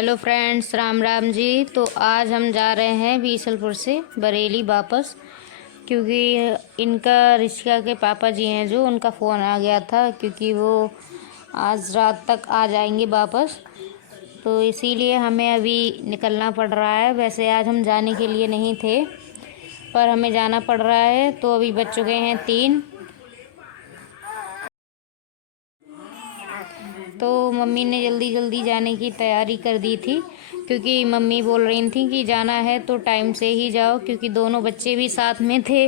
Hello friends, Ram Ram ji. तो आज हम जा रहे हैं बीसलपुर से बरेली वापस, क्योंकि इनका ऋषिका के पापा जी हैं जो उनका फ़ोन आ गया था, क्योंकि वो आज रात तक आ जाएंगे वापस। तो इसीलिए हमें अभी निकलना पड़ रहा है। वैसे आज हम जाने के लिए नहीं थे, पर हमें जाना पड़ रहा है। तो अभी बज चुके हैं 3। तो मम्मी ने जल्दी जल्दी जाने की तैयारी कर दी थी, क्योंकि मम्मी बोल रही थी कि जाना है तो टाइम से ही जाओ, क्योंकि दोनों बच्चे भी साथ में थे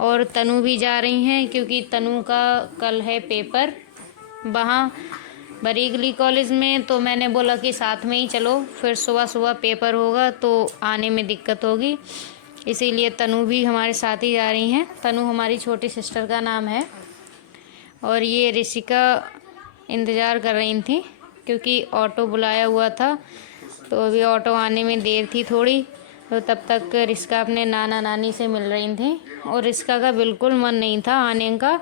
और तनु भी जा रही हैं, क्योंकि तनु का कल है पेपर वहाँ बरेली कॉलेज में। तो मैंने बोला कि साथ में ही चलो, फिर सुबह सुबह पेपर होगा तो आने में दिक्कत होगी, इसीलिए तनु भी हमारे साथ ही जा रही हैं। तनु हमारी छोटी सिस्टर का नाम है। और ये ऋषिका इंतज़ार कर रही थी, क्योंकि ऑटो बुलाया हुआ था, तो अभी ऑटो आने में देर थी थोड़ी। तो तब तक ऋषिका अपने नाना नानी से मिल रही थी, और ऋषिका का बिल्कुल मन नहीं था आने का।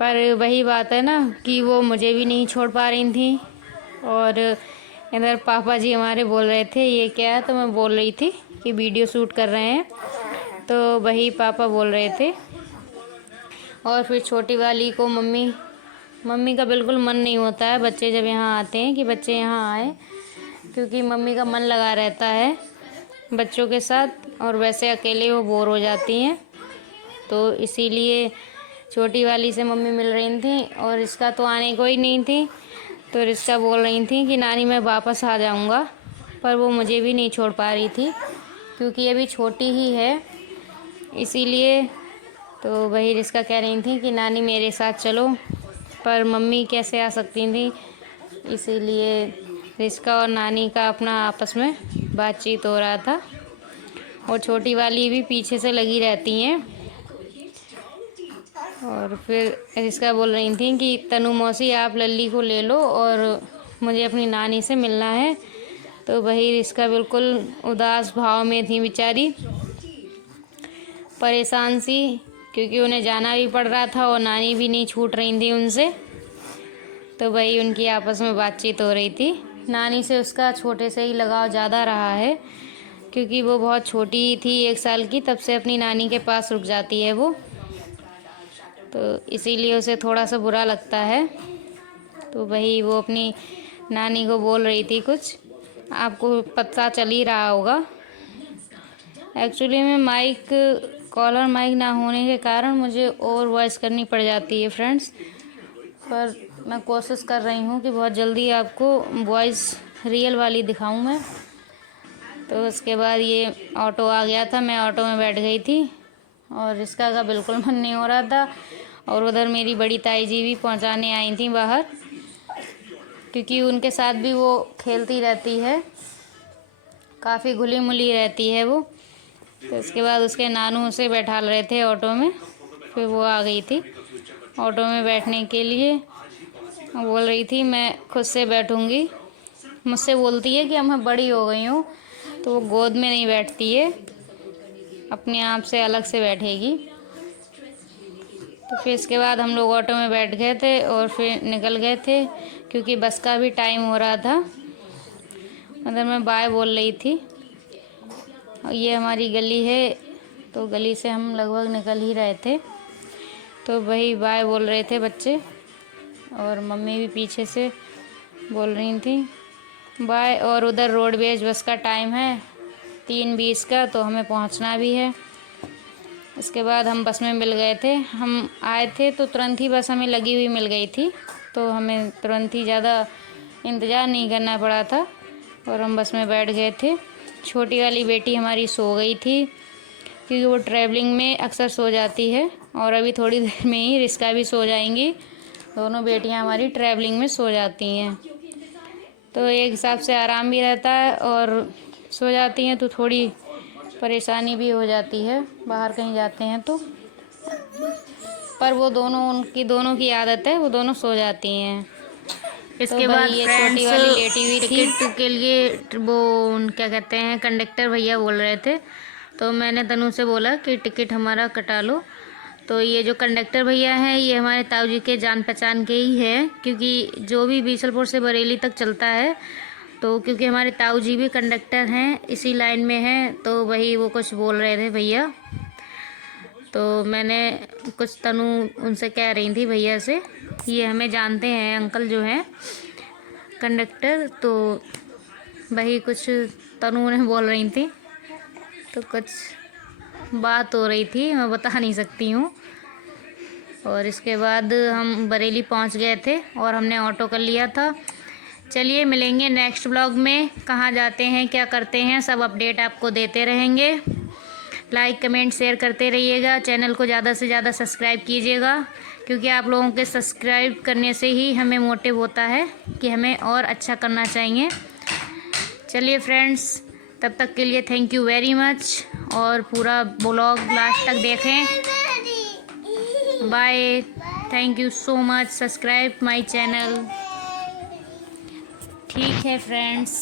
पर वही बात है ना कि वो मुझे भी नहीं छोड़ पा रही थी। और इधर पापा जी हमारे बोल रहे थे ये क्या है, तो मैं बोल रही थी कि वीडियो शूट कर रहे हैं, तो वही पापा बोल रहे थे। और फिर छोटी वाली को मम्मी का बिल्कुल मन नहीं होता है बच्चे जब यहाँ आते हैं, कि बच्चे यहाँ आए, क्योंकि मम्मी का मन लगा रहता है बच्चों के साथ, और वैसे अकेले वो बोर हो जाती हैं। तो इसीलिए छोटी वाली से मम्मी मिल रही थी, और इसका तो आने को ही नहीं थी। तो रिश्ता बोल रही थी कि नानी मैं वापस आ जाऊँगा, पर वो मुझे भी नहीं छोड़ पा रही थी, क्योंकि अभी छोटी ही है इसीलिए। तो वही रिश्का कह रही थी कि नानी मेरे साथ चलो, पर मम्मी कैसे आ सकती थी, इसीलिए रिश्का और नानी का अपना आपस में बातचीत हो रहा था। और छोटी वाली भी पीछे से लगी रहती हैं। और फिर रिश्का बोल रही थी कि तनु मौसी आप लल्ली को ले लो और मुझे अपनी नानी से मिलना है। तो वही रिश्का बिल्कुल उदास भाव में थी बेचारी, परेशान सी, क्योंकि उन्हें जाना भी पड़ रहा था और नानी भी नहीं छूट रही थी उनसे। तो वही उनकी आपस में बातचीत हो रही थी। नानी से उसका छोटे से ही लगाव ज़्यादा रहा है, क्योंकि वो बहुत छोटी थी 1 साल की, तब से अपनी नानी के पास रुक जाती है वो, तो इसीलिए उसे थोड़ा सा बुरा लगता है। तो वही वो अपनी नानी को बोल रही थी कुछ, आपको पता चल ही रहा होगा। एक्चुअली में कॉलर माइक ना होने के कारण मुझे ओवर वॉइस करनी पड़ जाती है फ्रेंड्स, पर मैं कोशिश कर रही हूँ कि बहुत जल्दी आपको वॉइस रियल वाली दिखाऊं मैं। तो उसके बाद ये ऑटो आ गया था, मैं ऑटो में बैठ गई थी, और रिश्का का बिल्कुल मन नहीं हो रहा था। और उधर मेरी बड़ी ताई जी भी पहुँचाने आई थी बाहर, क्योंकि उनके साथ भी वो खेलती रहती है, काफ़ी घुली मुली रहती है वो। तो इसके बाद उसके नानू उसे बैठा रहे थे ऑटो में, फिर वो आ गई थी ऑटो में बैठने के लिए। बोल रही थी मैं खुद से बैठूंगी, मुझसे बोलती है कि अब मैं बड़ी हो गई हूँ, तो वो गोद में नहीं बैठती है, अपने आप से अलग से बैठेगी। तो फिर इसके बाद हम लोग ऑटो में बैठ गए थे और फिर निकल गए थे, क्योंकि बस का भी टाइम हो रहा था। उधर मैं बाय बोल रही थी। और ये हमारी गली है, तो गली से हम लगभग निकल ही रहे थे, तो वही बाय बोल रहे थे बच्चे, और मम्मी भी पीछे से बोल रही थी बाय। और उधर रोडवेज बस का टाइम है 3:20 का, तो हमें पहुंचना भी है। इसके बाद हम बस में मिल गए थे, हम आए थे तो तुरंत ही बस हमें लगी हुई मिल गई थी, तो हमें तुरंत ही ज़्यादा इंतज़ार नहीं करना पड़ा था, और हम बस में बैठ गए थे। छोटी वाली बेटी हमारी सो गई थी, क्योंकि वो ट्रैवलिंग में अक्सर सो जाती है, और अभी थोड़ी देर में ही रिश्का भी सो जाएंगी। दोनों बेटियां हमारी ट्रैवलिंग में सो जाती हैं, तो एक हिसाब से आराम भी रहता है, और सो जाती हैं तो थोड़ी परेशानी भी हो जाती है बाहर कहीं जाते हैं तो। पर वो उनकी दोनों की आदत है, वो दोनों सो जाती हैं। इसके बाद ये छोटी वाली लेटी हुई थी। टिकट के लिए वो क्या कहते हैं, कंडक्टर भैया बोल रहे थे, तो मैंने तनु से बोला कि टिकट हमारा कटा लो। तो ये जो कंडक्टर भैया हैं ये हमारे ताऊ जी के जान पहचान के ही हैं, क्योंकि जो भी बीसलपुर से बरेली तक चलता है तो क्योंकि हमारे ताऊ जी भी कंडक्टर हैं, इसी लाइन में हैं, तो वही वो कुछ बोल रहे थे भैया। तो मैंने कुछ तनु उनसे कह रही थी भैया से, ये हमें जानते हैं अंकल जो हैं कंडक्टर, तो वही कुछ तनु ने बोल रही थी, तो कुछ बात हो रही थी, मैं बता नहीं सकती हूँ। और इसके बाद हम बरेली पहुँच गए थे और हमने ऑटो कर लिया था। चलिए मिलेंगे नेक्स्ट ब्लॉग में, कहाँ जाते हैं क्या करते हैं सब अपडेट आपको देते रहेंगे। लाइक कमेंट शेयर करते रहिएगा, चैनल को ज़्यादा से ज़्यादा सब्सक्राइब कीजिएगा, क्योंकि आप लोगों के सब्सक्राइब करने से ही हमें मोटिव होता है कि हमें और अच्छा करना चाहिए। चलिए फ्रेंड्स, तब तक के लिए थैंक यू वेरी मच, और पूरा ब्लॉग लास्ट तक देखें। Bye, thank you so much, subscribe my channel. ठीक है फ्रेंड्स।